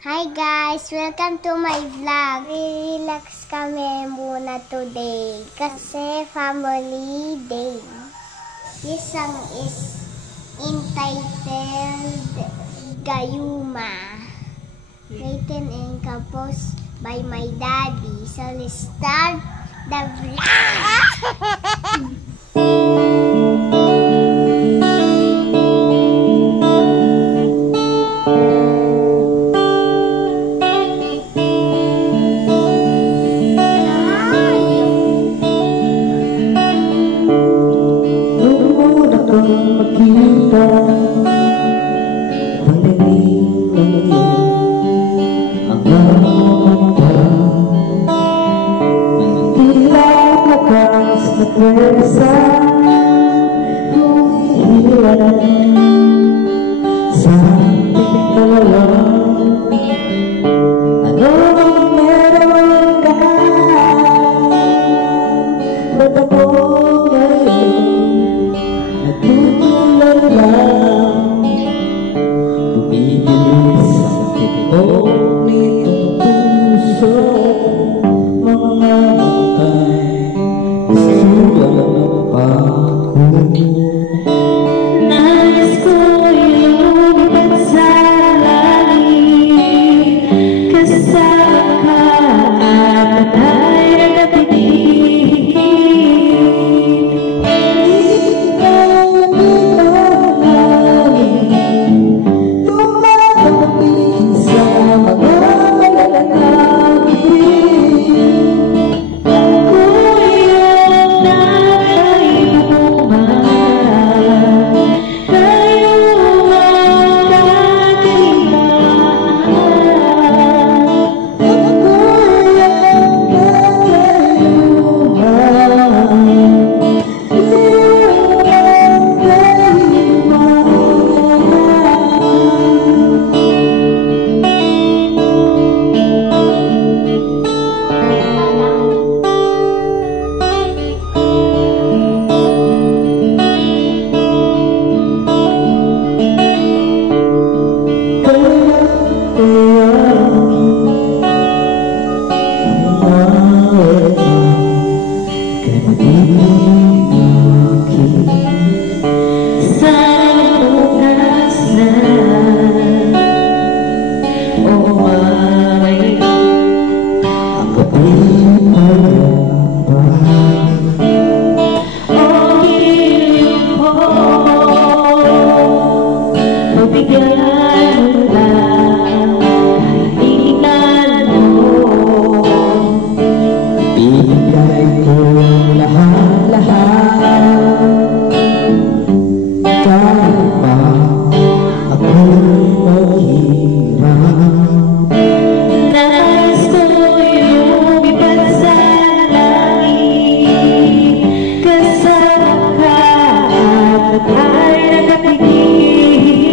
Hi guys! Welcome to my vlog. Relax kami muna today kasi family day. This song is entitled Gayuma. Written and composed by my daddy. So let's start the vlog! Magkita ang dinig ng iyong mga mata, tila lakas na pwersa humihilan sa ating dalawa. Ano meron ka? Ba't ako bumibilis ang tibok nitong puso, mga matay sugal ng pagkulo. Nais ko lumipad sa langit, kasama ka at ay nagkapinig. Ibigay ko ang lahat-lahat, kahit pa ako'y mahirap. Nais ko'y lumipad sa langit, kasama ka at ay nagkapinig.